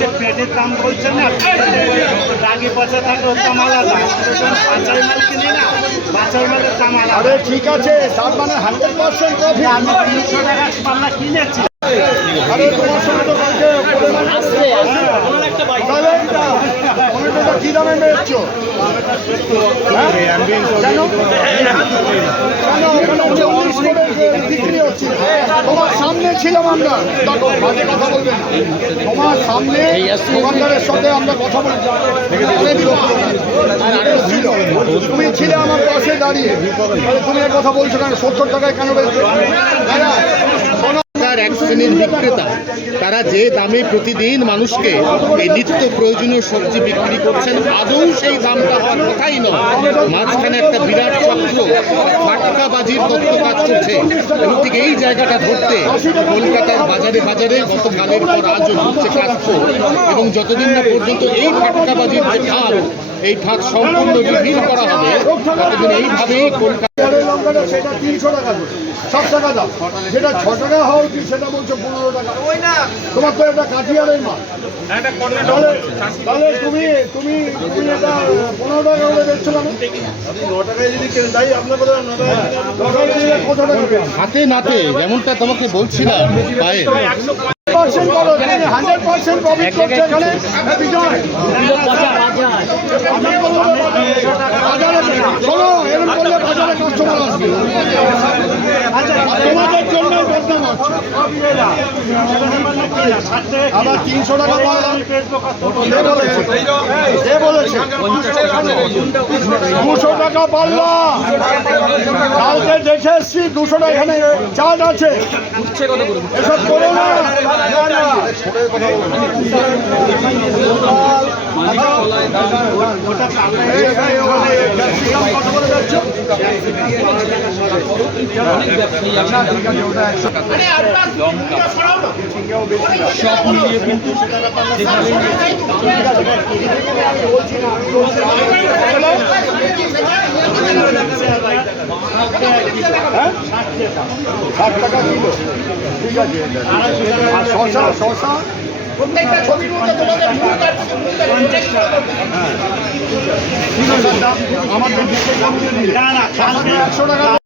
যে পেটের দাম বলছেন না? রাগি পয়সা থাকলে দাম আলাদা। মাল কিনি না বাচ্চার মালের দাম আলাদা। আরে ঠিক আছে তার মানে হান্ড্রেড পার্সেন্ট আমি তিনশো টাকা পাল্লা কিনেছি। আরে তোমার সঙ্গে তো কালকে বলে না। তাহলে এটা, তুমি তো এটা কি দামে বেচছো হ্যাঁ? কেন? কেন ওখানে চল্লিশ করে বিক্রি হচ্ছে তোমার সামনে ছিলাম আমরা বাজে কথা বলবে তোমার সামনে দোকানদারের সাথে আমরা কথা বলছি। তুমি ছিলে আমার পাশে দাঁড়িয়ে তুমি কথা বলছো কেন সত্তর টাকায় কেন বেচছো দাদা, শোনো তার এক শ্রেণির বিক্রেতা, তারা যে দামে প্রতিদিন মানুষকে এই নিত্য প্রয়োজনীয় সবজি বিক্রি করছেন, আদৌ সেই দামটা হওয়ার কথাই নয়। মাঝখানে একটা বিরাট চক্র, ফাটকাবাজির তত্ত্ব কাজ করছে এবং ঠিক এই জায়গাটা ধরতে কলকাতার বাজারে বাজারে গতকালের পর আজও ঘুরছে কাজ এবং যতদিন না পর্যন্ত এই ফাটকাবাজির যে ফাঁদ, এই ফাঁদ সম্পূর্ণ রিভিল করা হবে, ততদিন এইভাবেই কলকাতা সেটা তিনশো টাকা সব টাকা দাও যেটা ছ টাকা হওয়া উচিত সেটা বলছো পনেরো টাকা? তোমার তো এটা কাঠিয়ারের মাল। তাহলে তাহলে তুমি তুমি এটা পনেরো টাকা করে বেচছো কেন? হাতে নাতে যেমনটা তোমাকে বলছিলাম পায়ের। পার্সেন্ট করো হান্ড্রেড পার্সেন্ট প্রফিট করছে এখানে। হ্যাঁ, বিজয় বাজারে শোনো এরকম করলে বাজারে কাস্টমার আসবে আর তোমাদের জন্য বদনাম হচ্ছে আবার তিনশো টাকা দুশো টাকা পাল্লা কালকে দেখে এসছি দুশো টাকা এখানে চার্জ আছে এসব করো না না, কত করে যাচ্ছে? হ্যাঁ? ষাট টাকা কিলো ঠিক আছে শশা শশা আমার একশো টাকা